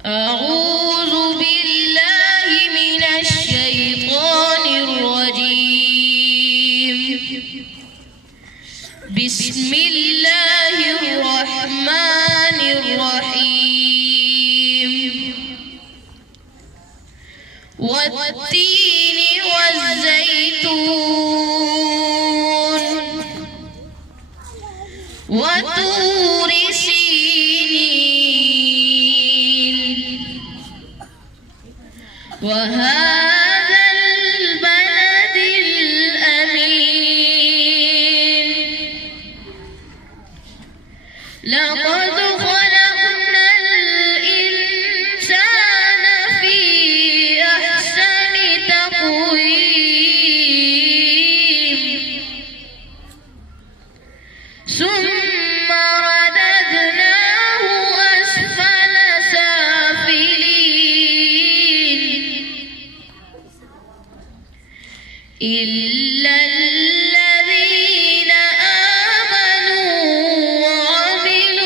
अऊज़ु बिल्लाहि मिनश शैतानिर रजीम। बिस्मिल्लाहिर रहमानिर रहीम। वत्तीनि वज़्ज़ैतून वतूरि सीनीन वहाज़ल बलदिल अमीन। लक़द खलक़नल इंसान फी अहसनि तक़वीम। सुम्मा रददनाहु अस्फल साफिलीन। इल्लल्लज़ीन आमनू वअमिलुस्सॉलिहात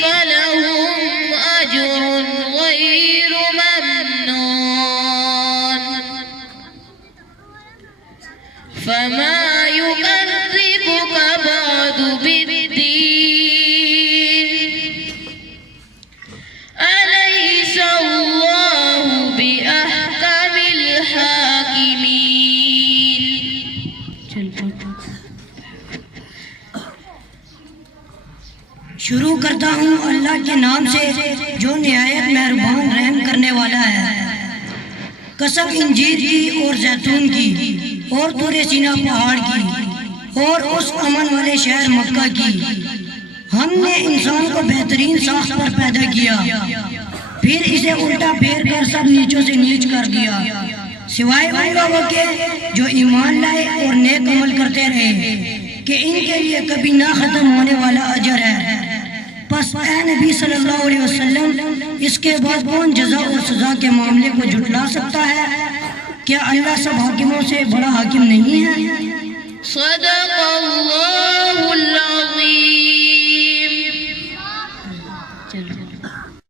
फलहुम अज्रुन गैरु ममनून। फमा युकज़्ज़िबुक बअदु बिद्दीन। अलैसल्लाहु बिअहकमिल हाकिमीन। शुरू करता हूँ अल्लाह के नाम से जो निहायत मेहरबान रहम करने वाला है। कसम इंजीर की और जैतून की और तूरे सीना पहाड़ की और उस अमन वाले शहर मक्का की। हमने इंसान को बेहतरीन साख्त पर पैदा किया, फिर इसे उल्टा फेर कर सब नीचों से नीच कर दिया, सिवाय उन लोगों के जो ईमान लाए और नेक अमल करते रहे कि इनके लिए कभी ना खत्म होने वाला अजर है। बस ऐ नबी सल्लल्लाहु अलैहि वसल्लम, इसके बाद कौन जज़ा और सज़ा के मामले को झुटला सकता है? क्या अल्लाह सब हाकिमों से बड़ा हाकिम नहीं है? सदक़ल्लाह।